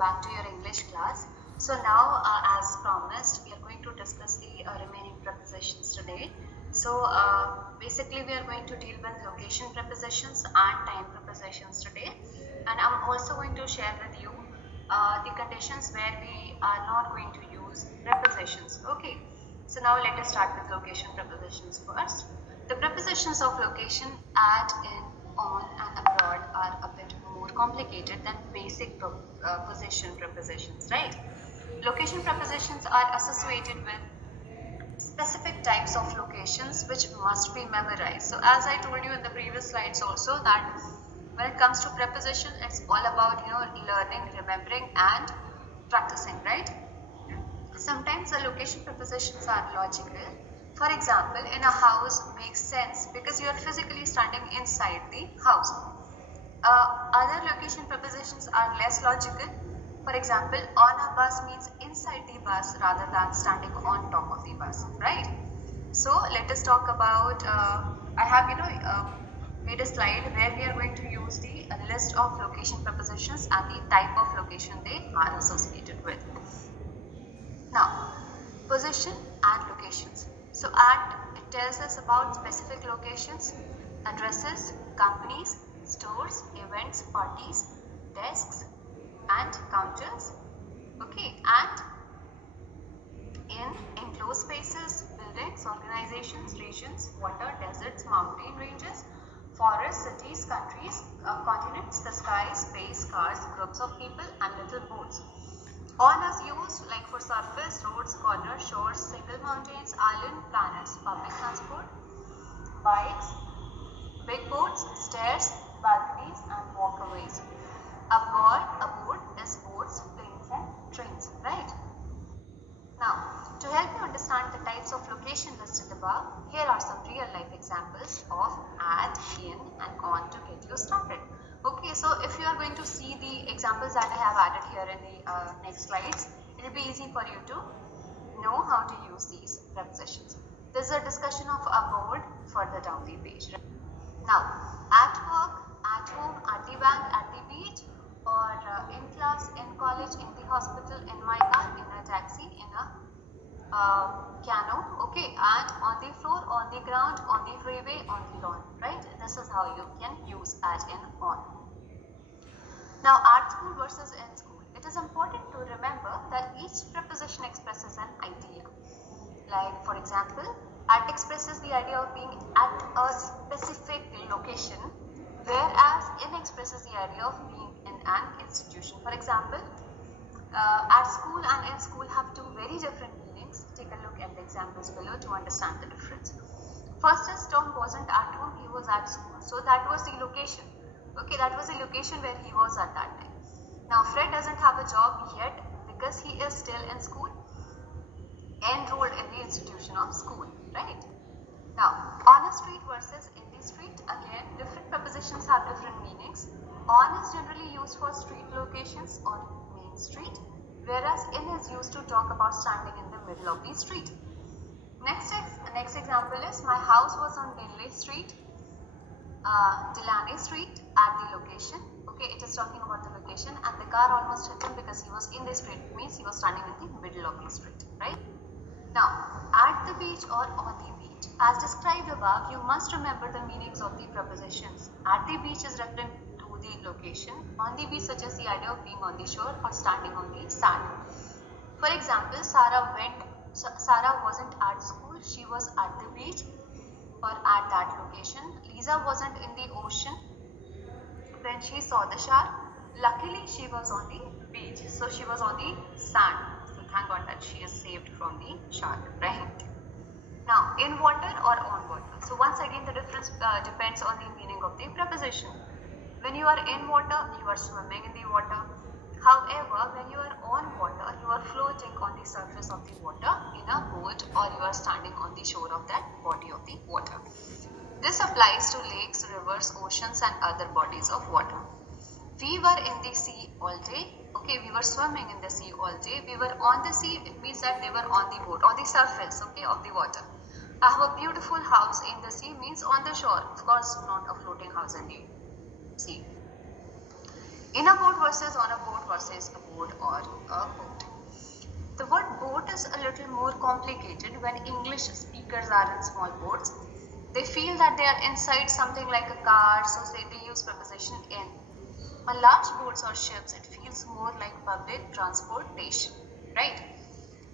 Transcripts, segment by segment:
back to your English class. So now, as promised, we are going to discuss the remaining prepositions today. So basically we are going to deal with location prepositions and time prepositions today. And I'm also going to share with you the conditions where we are not going to use prepositions. Okay. So now let us start with location prepositions first. The prepositions of location at, in, on and abroad are a bit more complicated than basic position prepositions, right? Location prepositions are associated with specific types of locations which must be memorized. So as I told you in the previous slides also, that when it comes to preposition, it's all about learning, remembering and practicing, right? Sometimes the location prepositions are logical. For example, in a house makes sense because you are physically standing inside the house. Other location prepositions are less logical. For example, on a bus means inside the bus rather than standing on top of the bus, right? So let us talk about, I have made a slide where we are going to use the list of location prepositions and the type of location they are associated with. Now, position and locations. So at, it tells us about specific locations, addresses, companies, stores, events, parties, desks and counters. Okay, and in enclosed spaces, buildings, organizations, regions, water, deserts, mountain ranges, forests, cities, countries, continents, the sky, space, cars, groups of people and little boats. On is used like for surface, roads, corners, shores, single mountains, island, planets, public transport, bikes, big boats, stairs, balconies and walkways. Aboard is boats, planes and trains, right? Now, to help you understand the types of location listed above, here are some real life examples of at, in and on to get you started. Okay, so if you are going to see the examples that I have added here in the next slides, it will be easy for you to know how to use these prepositions. This is a discussion of aboard further down the page. Now, at work, at home, at the bank, at the beach, or in class, in college, in the hospital, in my car, in a taxi, in a piano, okay, and on the floor, on the ground, on the freeway, on the lawn, right? This is how you can use at, in, on. Now, at school versus in school. It is important to remember that each preposition expresses an idea. Like, for example, at expresses the idea of being at a specific location, whereas in expresses the idea of being in an institution. For example, at school and in school have two very different meanings. Take a look at the examples below to understand the difference. First is Tom wasn't at home, he was at school. So that was the location. Okay, that was the location where he was at that time. Now Fred doesn't have a job yet because he is still in school, enrolled in the institution of school, right? Now, on a street versus in the street, again, different prepositions have different meanings. On is generally used for street locations or main street, whereas in is used to talk about standing in the middle of the street. Next example is my house was on Delaney Street at the location. Okay, it is talking about the location, and the car almost hit him because he was in the street. It means he was standing in the middle of the street, right? Now, at the beach or on the beach. As described above, you must remember the meanings of the prepositions. At the beach is referring to the location. On the beach suggests the idea of being on the shore or standing on the sand. For example, Sarah wasn't at school, she was at the beach or at that location. Lisa wasn't in the ocean when she saw the shark. Luckily, she was on the beach, so she was on the sand. So thank God that she is saved from the shark, right? Now, in water or on water. So once again, the difference depends on the meaning of the preposition. When you are in water, you are swimming in the water. However, when you are on water, you are floating on the surface of the water in a boat, or you are standing on the shore of that body of the water. This applies to lakes, rivers, oceans and other bodies of water. We were in the sea all day. Okay, we were swimming in the sea all day. We were on the sea, it means that they were on the boat, on the surface, okay, of the water. I have a beautiful house in the sea means on the shore. Of course, not a floating house in the sea. In a boat versus on a boat versus a boat or a boat. The word boat is a little more complicated when English speakers are in small boats. They feel that they are inside something like a car, so they use preposition in. On large boats or ships, it feels more like public transportation, right?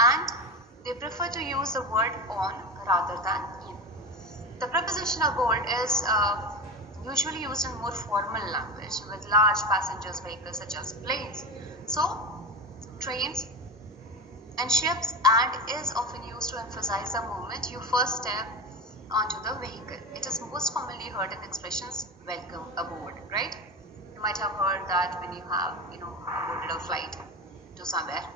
And they prefer to use the word on rather than in. The preposition aboard is usually used in more formal language with large passengers vehicles such as planes. So, trains and ships and is often used to emphasize the moment you first step onto the vehicle. It is most commonly heard in expressions welcome aboard, right? You might have heard that when you have, boarded a flight to somewhere.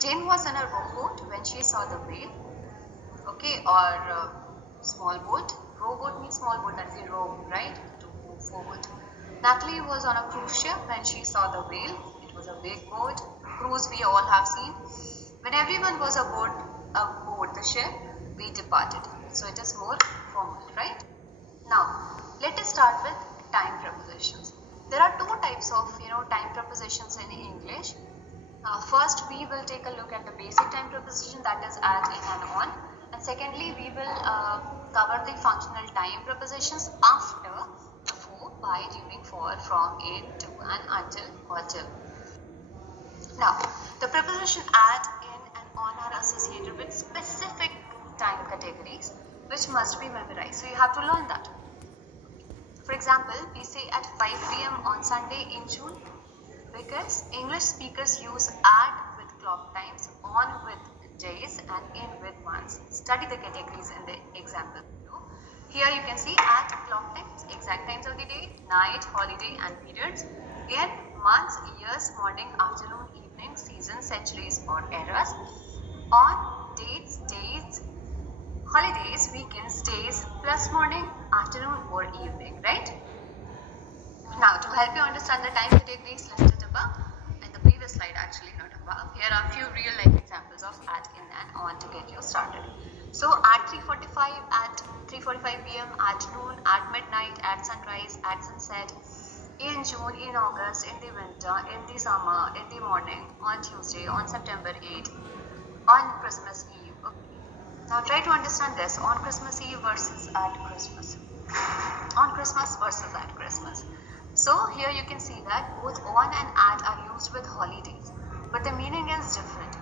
Jane was in a rowboat when she saw the whale, okay, or small boat. Rowboat means small boat that we row, right, to move forward. Natalie was on a cruise ship when she saw the whale. It was a big boat. Cruise we all have seen. When everyone was aboard the ship, we departed. So it is more formal, right? Now, let us start with time prepositions. There are two types of, time prepositions in English. First, we will take a look at the basic time preposition, that is at, in and on. And secondly, we will cover the functional time prepositions after, before, by, during, for, from, in, to, and until, or till. Now, the preposition at, in, and on are associated with specific time categories which must be memorized. So you have to learn that. For example, we say at 5 p.m. on Sunday in June because English speakers use at with clock times, on with days, and in with months. Study the categories in the example below. Here you can see at clock times, exact times of the day, night, holiday, and periods. In months, years, morning, afternoon, evening, seasons, centuries, or eras. On dates, days, holidays, weekends, days, plus morning, afternoon, or evening, right? Now, to help you understand the time categories listed above, in the previous slide actually, not above, here are a few real life examples of at, in, and on to get you started. So, at 3:45 p.m., at noon, at midnight, at sunrise, at sunset, in June, in August, in the winter, in the summer, in the morning, on Tuesday, on September 8, on Christmas Eve. Okay. Now try to understand this on Christmas Eve versus at Christmas. On Christmas versus at Christmas. So here you can see that both on and at are used with holidays, but the meaning is different.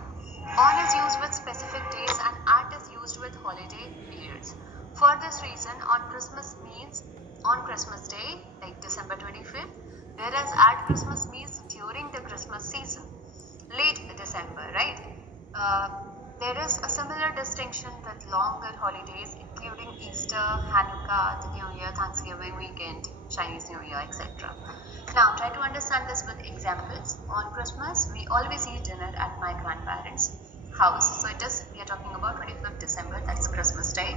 On is used with specific days and at is used with holiday periods. For this reason, on Christmas means on Christmas Day, like December 25th, whereas at Christmas means during the Christmas season, late December, right? There is a similar distinction with longer holidays including Easter, Hanukkah, the New Year, Thanksgiving weekend, Chinese New Year, etc. Now try to understand this with examples. On Christmas, we always eat dinner at my grandparents' house. So we are talking about 25th December, that's Christmas Day.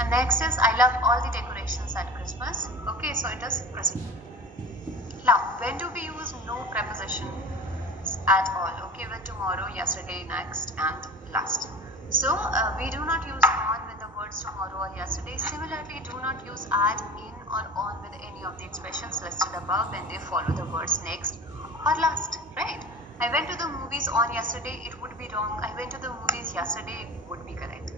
And next is, I love all the decorations at Christmas. Okay, so it is Christmas. Now, when do we use no preposition at all? Okay, with tomorrow, yesterday, next, and last. So we do not use on with the words tomorrow or yesterday. Similarly, do not use at, in, or on with any of the expressions listed above when they follow the words next or last, right? I went to the movies on yesterday, it would be wrong. I went to the movies yesterday, would be correct.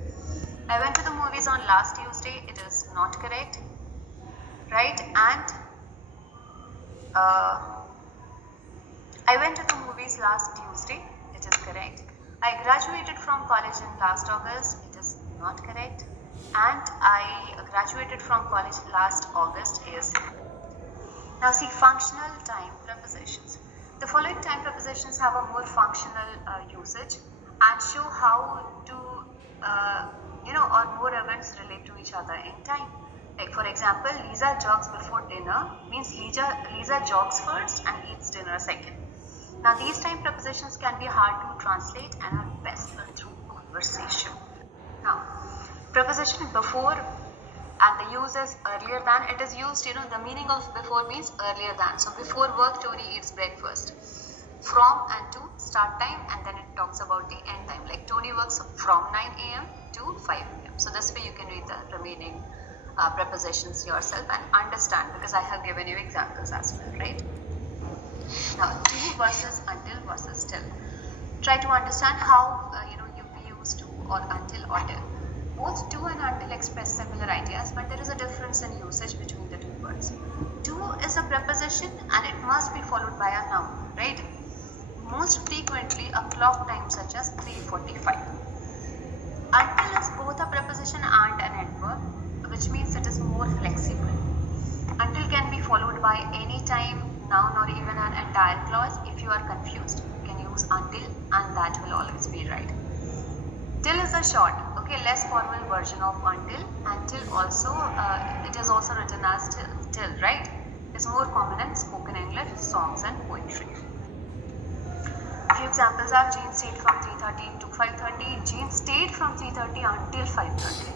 I went to the movies on last Tuesday, it is not correct, right? And I went to the movies last Tuesday, it is correct. I graduated from college in last August, it is not correct. And I graduated from college last August is correct. Now see functional time prepositions. The following time prepositions have a more functional usage and show how to, or more events relate to each other in time. Like for example, Lisa jogs before dinner means Lisa jogs first and eats dinner second. Now these time prepositions can be hard to translate and are best learned through conversation. Now, preposition before and the use is earlier than. It is used, the meaning of before means earlier than. So before work, Tony eats breakfast. From and to, start time, and then it talks about the end time. Like Tony works from 9 a.m. to 5 p.m. So this way you can read the remaining prepositions yourself and understand, because I have given you examples as well, right? Now, to versus until versus till. Try to understand how you use to or until or till. Both to and until express similar ideas, but there is a difference in usage between the two words. To is a preposition and it must be followed by a noun, right? Most frequently a clock time such as 3:45. Until is both a preposition and an adverb, which means it is more flexible. Until can be followed by any time, noun, or even an entire clause. If you are confused, you can use until and that will always be right. Till is a short, less formal version of until, and till also, it is also written as till, right? It's more common in spoken English, songs and poetry. A few examples are Jane stayed from 3:30 to 5:30. Jane stayed from 3:30 until 5:30.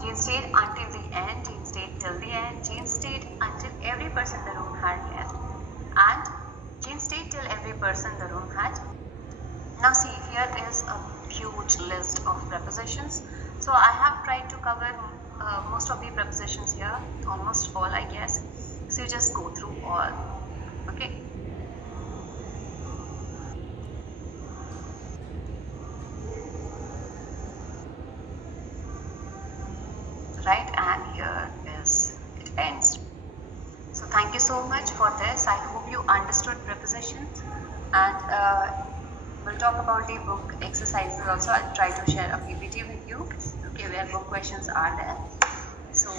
Jane stayed until the end. Jane stayed till the end. Jane stayed until every person in the room had left. And Jane stayed till every person in the room had. Now see, here is a huge list of prepositions. So I have tried to cover most of the prepositions here, almost all I guess. So you just go through all. Okay. Right, and here it ends. So thank you so much for this. I hope you understood prepositions, and we'll talk about the book exercises also. I'll try to share a PPT with you, where book questions are there. So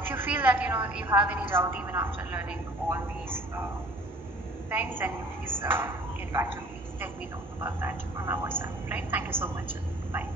if you feel that you have any doubt even after learning all these things, then you please get back to me. Let me know about that on my WhatsApp. Right? Thank you so much. Bye.